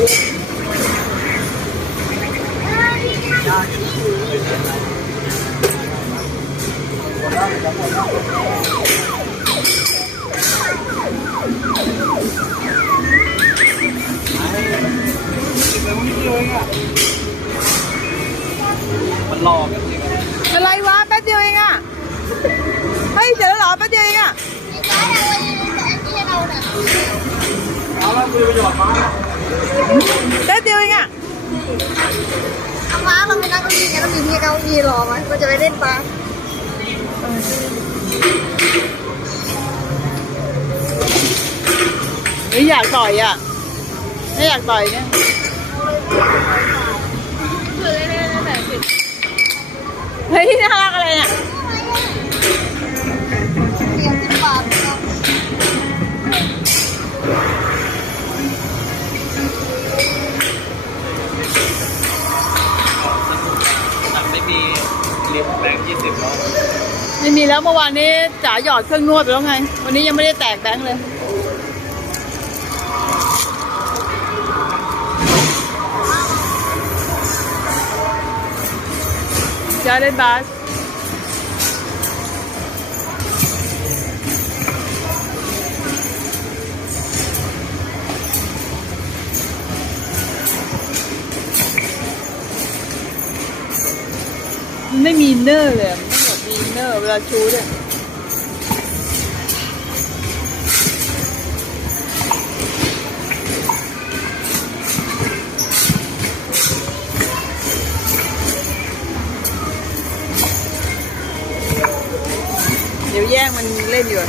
มันรอกันเลยเป็นไรวะแป๊บเดียวเองอ่ะ เฮ้ย เดี๋ยวเหรอแป๊บเดียวเองอ่ะ เอาละคือประโยชน์มาก เราไม่นั่งเก้าอี้งั้นเรามีที่เก้าอี้รอไหมเราจะไปเล่นปลาไม่อยากต่อยอะ ไม่อยากต่อยเนี่ยเฮ้ยน่ารัก ไม่มีลิฟต์แบงค์ยี่สิบเนาะไม่มีแล้วเมื่อวานนี้จ๋าหยอดเครื่องนวดไปแล้วไง วันนี้ยังไม่ได้แตกแบงค์เลย จ๋าเล่นบาส มันไม่มีเนอร์เลยไม่แบบมีเนอร์เวลาชูเนี่ยเดี๋ยวแย่งมันเล่นอยู่